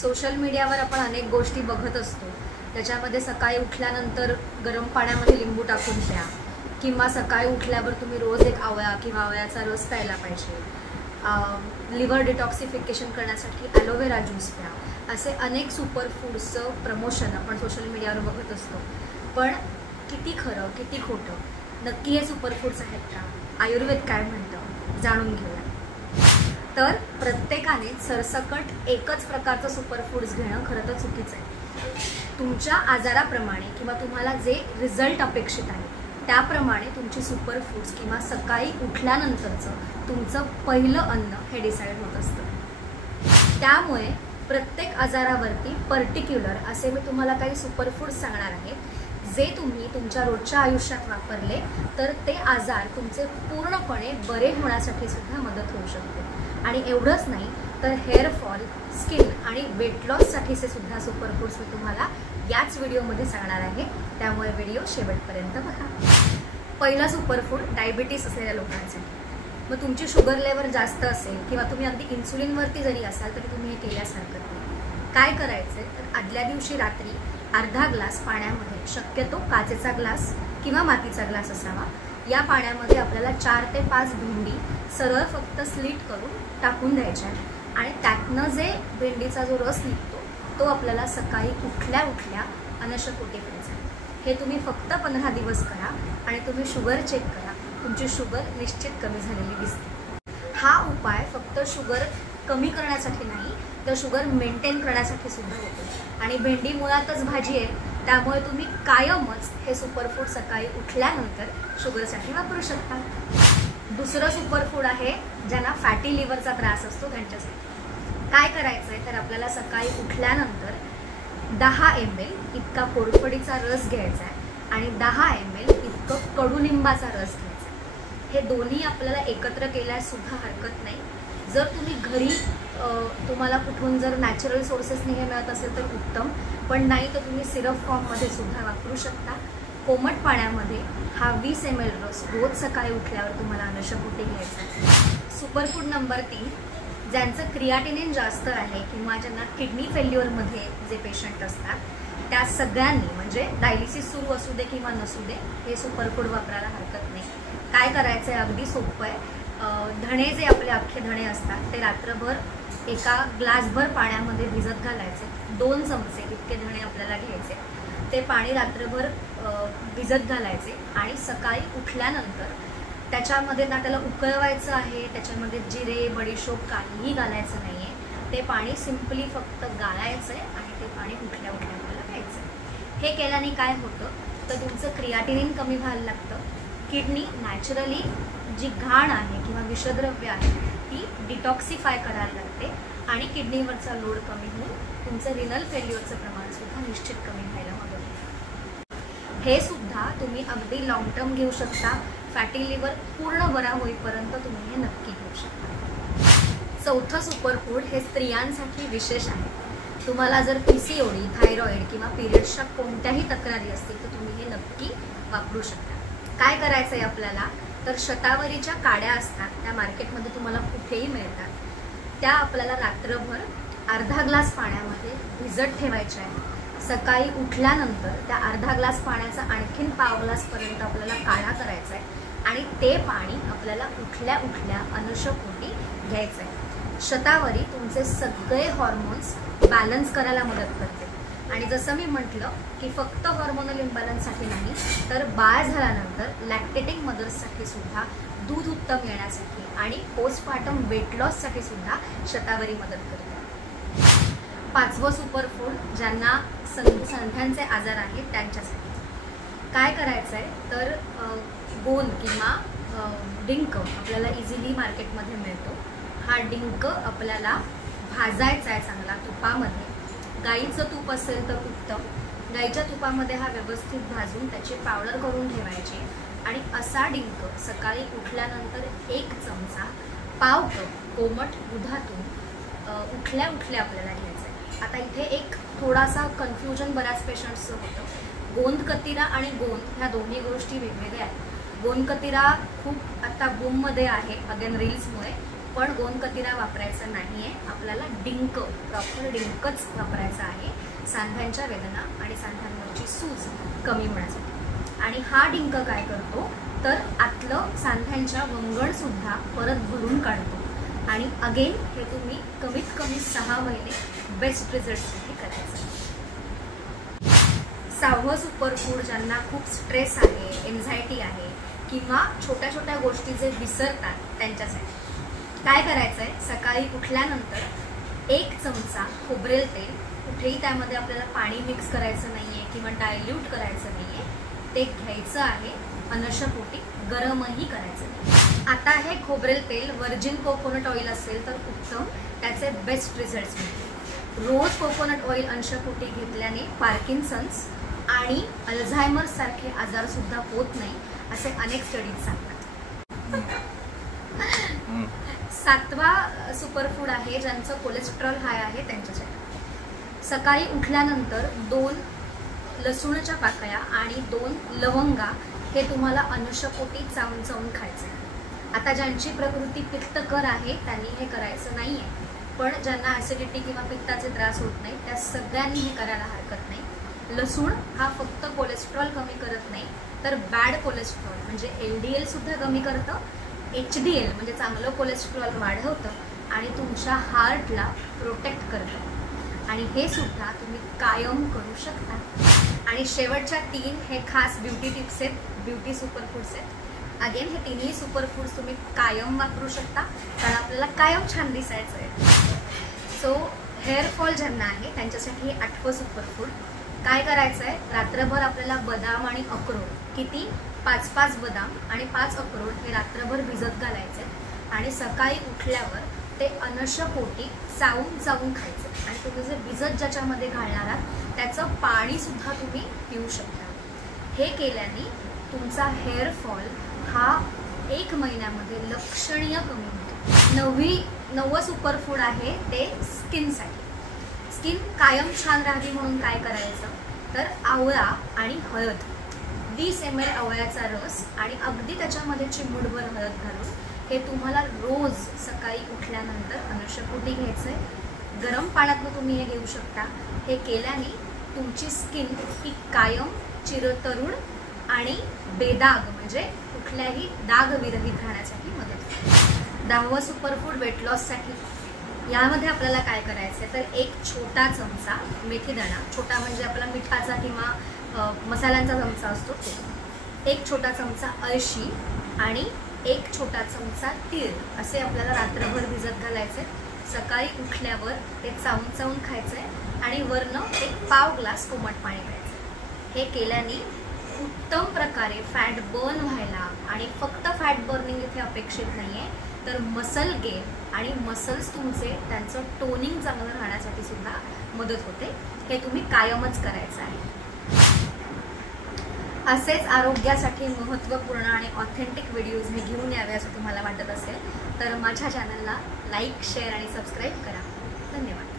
Social मीडियावर आपण अनेक गोष्टी बघत असतो. त्याच्यामध्ये सकाळी उठल्यानंतर गरम पाण्यामध्ये लिंबू टाकून प्या, किंवा सकाळी उठल्यावर तुम्ही रोज एक आवळा किंवा आवळ्याचा रस प्यायला पाहिजे. लिव्हर डिटॉक्सिफिकेशन करण्यासाठी ॲलोवेरा ज्यूस प्या. असे अनेक सुपरफूड्सचं प्रमोशन आपण सोशल मीडियावर बघत असतो. पण किती खरं किती खोटं, नक्की हे सुपरफूड्स आहेत का, आयुर्वेद काय म्हणतं, जाणून घेऊया. तर प्रत्येकाने सरसकट एकच प्रकारचं सुपरफूड्स घेणं खरं तर चुकीचं आहे. तुमच्या आजाराप्रमाणे किंवा तुम्हाला जे रिझल्ट अपेक्षित आहे त्याप्रमाणे तुमची सुपरफूड्स किंवा सकाळी उठल्यानंतरचं तुमचं पहिलं अन्न हे डिसाईड होत असतं. त्यामुळे प्रत्येक आजारावरती पर्टिक्युलर असे मी तुम्हाला काही सुपरफूड्स सांगणार आहे, जे तुम्ही तुमच्या रोजच्या आयुष्यात वापरले तर ते आजार तुमचे पूर्णपणे बरे होण्यासाठी सुद्धा मदत होऊ शकते. आणि एवढंच नाही तर हेअरफॉल, स्किन आणि वेट लॉससाठीचे सुद्धा सुपरफूड्स मी तुम्हाला याच व्हिडिओमध्ये सांगणार आहे. त्यामुळे व्हिडिओ शेवटपर्यंत बघा. पहिला सुपरफूड डायबिटीस असलेल्या लोकांसाठी. मग तुमची शुगर लेवल जास्त असेल किंवा तुम्ही अगदी इन्सुलिनवरती जरी असाल तरी तुम्ही हे केल्यास हरकत नाही. काय करायचं तर आदल्या दिवशी रात्री अर्धा ग्लास पाण्यामध्ये, शक्यतो काचेचा ग्लास किंवा मातीचा ग्लास असावा, या पाण्यामध्ये आपल्याला 4 ते 5 भेंडी सरळ फक्त स्लीट करून टाकून द्यायच्या आहेत. आणि त्यातनं जे भेंडीचा जो रस निघतो तो आपल्याला सकाळी उठल्या उठल्या अनशपोटी प्यायचा आहे. हे तुम्ही फक्त 15 दिवस करा आणि तुम्ही शुगर चेक करा, तुमची शुगर निश्चित कमी झालेली दिसते. हा उपाय फक्त शुगर कमी करण्यासाठी नाही तर शुगर मेंटेन करण्यासाठी सुद्धा होतो. आणि भेंडी मुळातच भाजी आहे, त्यामुळे तुम्ही कायमच हे सुपरफूड सकाळी उठल्यानंतर शुगरसाठी वापरू शकता. दुसरं सुपरफूड आहे ज्यांना फॅटी लिव्हरचा त्रास असतो त्यांच्यासाठी. काय करायचं आहे तर आपल्याला सकाळी उठल्यानंतर 10 ml इतका कोरफडीचा रस घ्यायचा आहे आणि 10 ml इतकं कडुलिंबाचा रस घ्यायचा आहे. हे दोन्ही आपल्याला एकत्र केल्यास सुद्धा हरकत नाही. जर तुम्ही घरी तुम्हाला कुठून जर नॅचरल सोर्सेसने हे मिळत असेल तर उत्तम, पण नाही तर तुम्ही सिरप फॉर्ममध्ये सुद्धा वापरू शकता. कोमट पाण्यामध्ये हा 20 ml रस रोज सकाळी उठल्यावर तुम्हाला अनशपोटी घ्यायचा आहे. सुपरफूड नंबर 3, ज्यांचं क्रियाटिनिन जास्त आहे किंवा ज्यांना किडनी फेल्युअरमध्ये जे पेशंट असतात त्या सगळ्यांनी, म्हणजे डायलिसिस सुरू असू दे किंवा नसू दे, हे सुपरफूड वापरायला हरकत नाही. काय करायचं आहे अगदी सोपं आहे. धणे जे आपले अख्खे धणे असतात ते रात्रभर एका ग्लासभर पाण्यामध्ये भिजत घालायचे. 2 चमचे इतके धणे आपल्याला घ्यायचे. ते पाणी रात्रभर भिजत घालायचे आणि सकाळी उठल्यानंतर त्याच्यामध्ये ना त्याला उकळवायचं आहे, त्याच्यामध्ये जिरे, बडीशोप काहीही घालायचं नाही आहे. ते पाणी सिम्पली फक्त गाळायचं आहे आणि ते पाणी उठल्या उठल्या आपल्याला प्यायचं. हे केल्याने काय होतं तर तुमचं क्रियाटिनिन कमी व्हायला लागतं. किडनी नॅचरली जी घाण आहे किंवा विषद्रव्य आहे ती डिटॉक्सिफाय करायला लागते आणि किडनीवरचा लोड कमी होऊन तुमचं रिनल फेल्युअरचं प्रमाण सुद्धा निश्चित कमी व्हायला मदत होते. हे सुद्धा तुम्ही अगदी लॉंग टर्म घेऊ शकता. फॅटी लिव्हर पूर्ण बरा होईपर्यंत तुम्ही हे नक्की घेऊ शकता. चौथं सुपरफूड हे स्त्रियांसाठी विशेष आहे. तुम्हाला जर PCOD, थायरॉइड किंवा पिरियड्सच्या कोणत्याही तक्रारी असतील तर तुम्ही हे नक्की वापरू शकता. काय करायचं आहे आपल्याला तर शतावरीच्या काड्या असतात, त्या मार्केटमध्ये तुम्हाला कुठेही मिळतात. त्या आपल्याला रात्रभर अर्धा ग्लास पाण्यामध्ये भिजत ठेवायच्या आहे. सकाळी उठल्यानंतर त्या अर्धा ग्लास पाण्याचा आणखीन पाव ग्लासपर्यंत आपल्याला काढा करायचा आहे आणि ते पाणी आपल्याला उठल्या उठल्या अनशपोटी घ्यायचं आहे. शतावरी तुमचे सगळे हॉर्मोन्स बॅलन्स करायला मदत करते. आणि जसं मी म्हटलं की फक्त हॉर्मोनल इम्बॅलन्ससाठी नाही तर बाळ झाल्यानंतर लॅक्टेटिंग मदर्ससाठी सुद्धा दूध उत्तम येण्यासाठी आणि पोस्टपार्टम वेट लॉससाठी सुद्धा शतावरी मदत करते. 5वं सुपरफूड ज्यांना संध्यांचे आजार आहेत त्यांच्यासाठी. काय करायचं आहे तर गोंद किंवा डिंक आपल्याला इझिली मार्केटमध्ये मिळतो. हा डिंक आपल्याला भाजायचा आहे चांगला तुपामध्ये. गाईचं तूप असेल तर उत्तम. गाईच्या तुपामध्ये हा व्यवस्थित भाजून त्याची पावडर करून ठेवायची आणि असा डिंक सकाळी उठल्यानंतर 1 चमचा पाव कप कोमट दुधातून उठल्या उठल्या आपल्याला घ्यायचं आहे. आता इथे एक थोडासा कन्फ्युजन बऱ्याच पेशंट्सचं होतं. गोंद कतिरा आणि गोंद ह्या दोन्ही गोष्टी वेगवेगळ्या आहेत. गोंद कतिरा खूप आता बूममध्ये आहे अगेन रील्समुळे, पण गोंदकतिरा वापरायचा नाही आहे, आपल्याला डिंक, प्रॉपर डिंकच वापरायचा आहे सांध्यांच्या वेदना आणि सांध्यांवरची सूज कमी होण्यासाठी. आणि हा डिंक काय करतो तर आतलं सांध्यांच्या वंगणसुद्धा परत भरून काढतो. आणि अगेन हे तुम्ही कमीत कमी 6 महिने बेस्ट रिझल्टसाठी करायचं. 6वं सुपरफूड ज्यांना खूप स्ट्रेस आहे, एन्झायटी आहे किंवा छोट्या छोट्या गोष्टी जे विसरतात त्यांच्यासाठी काय करायचं आहे, सकाळी उठल्यानंतर 1 चमचा खोबरेल तेल, कुठेही त्यामध्ये आपल्याला पाणी मिक्स करायचं नाही आहे किंवा डायल्यूट करायचं नाही आहे, ते घ्यायचं आहे. अनशपोटी गरमही करायचं नाही. आता हे खोबरेल तेल व्हर्जिन कोकोनट ऑइल असेल तर उत्तम, त्याचे बेस्ट रिझल्ट्स मिळतील. रोज कोकोनट ऑइल अंशपोटी घेतल्याने पार्किन्सन्स आणि अल्झायमर सारखे आजार सुद्धा होत नाही असे अनेक स्टडीज सांगतात. 7वा सुपरफूड आहे ज्यांचं कोलेस्ट्रॉल हाय आहे त्यांच्यासाठी. सकाळी उठल्यानंतर 2 लसूणच्या पाकळ्या आणि 2 लवंगा हे तुम्हाला अनुषपोटी चावून चावून खायचं आहे. आता ज्यांची प्रकृती पित्तकर आहे त्यांनी हे करायचं नाही आहे, पण ज्यांना ॲसिडिटी किंवा पित्ताचे त्रास होत नाही त्या सगळ्यांनी हे करायला हरकत नाही. लसूण हा फक्त कोलेस्ट्रॉल कमी करत नाही तर बॅड कोलेस्ट्रॉल म्हणजे LDL सुद्धा कमी करतं, HDL म्हणजे चांगलं कोलेस्ट्रॉल वाढवतं आणि तुमच्या हार्टला प्रोटेक्ट करतं. आणि हे सुद्धा तुम्ही कायम करू शकता. आणि शेवटच्या 3 हे खास ब्युटी टिप्स आहेत, ब्युटी सुपरफूड्स आहेत. अगेन हे तिन्ही सुपरफूड्स तुम्ही कायम वापरू शकता कारण आपल्याला कायम छान दिसायचं आहे. सो हेअरफॉल ज्यांना आहे त्यांच्यासाठी हे 8वं सुपरफूड. काय करायचं आहे, रात्रभर आपल्याला बदाम आणि अक्रोड, किती 5-5 बदाम आणि 5 अक्रोड हे रात्रभर भिजत घालायचे आणि सकाळी उठल्यावर ते अनशपोटी चावून चावून खायचं. आणि तुम्ही जे भिजत ज्याच्यामध्ये घालणार आहात त्याचं पाणीसुद्धा तुम्ही पिऊ शकता. हे केल्याने तुमचा हेअरफॉल हा 1 महिन्यामध्ये लक्षणीय कमी होतो. 9वं सुपरफूड आहे ते स्किनसाठी. स्किन कायम छान राहावी म्हणून काय करायचं तर आवळा आणि हळद, 20 ml आवळ्याचा रस आणि अगदी त्याच्यामध्ये चिमूटभर हळद घालून हे तुम्हाला रोज सकाळी उठल्यानंतर अनुषपोटी घ्यायचं आहे. गरम पाण्यातनं तुम्ही हे घेऊ शकता. हे केल्याने तुमची स्किन ही कायम चिरतरुण आणि बेदाग म्हणजे कुठल्याही डाग विरहित राहण्यासाठी मदत होते. 10वं सुपरफूड वेट लॉससाठी. यामध्ये आपल्याला काय करायचं आहे तर 1 छोटा चमचा मेथीदाणा, छोटा म्हणजे आपला मिठाचा किंवा मसाल्यांचा चमचा असतो तो, 1 छोटा चमचा अळशी आणि 1 छोटा चमचा तीळ असे आपल्याला रात्रभर भिजत घालायचे. सकाळी उठल्यावर ते चावून चावून खायचं आहे आणि वरनं 1 पाव ग्लास कोमट पाणी प्यायचं. हे केल्याने उत्तम प्रकारे फॅट बर्न व्हायला आणि फक्त फॅट बर्निंग इथे अपेक्षित नाही आहे तर मसल गेन आणि मसल्स तुमचे त्यांचं टोनिंग चांगलं राहण्यासाठी सुद्धा मदत होते. हे तुम्ही कायमच करायचं आहे. असेच आरोग्यासाठी महत्त्वपूर्ण आणि ऑथेंटिक व्हिडिओज मी घेऊन यावे असं तुम्हाला वाटत असेल तर माझ्या चॅनलला लाईक, शेअर आणि सबस्क्राईब करा. धन्यवाद.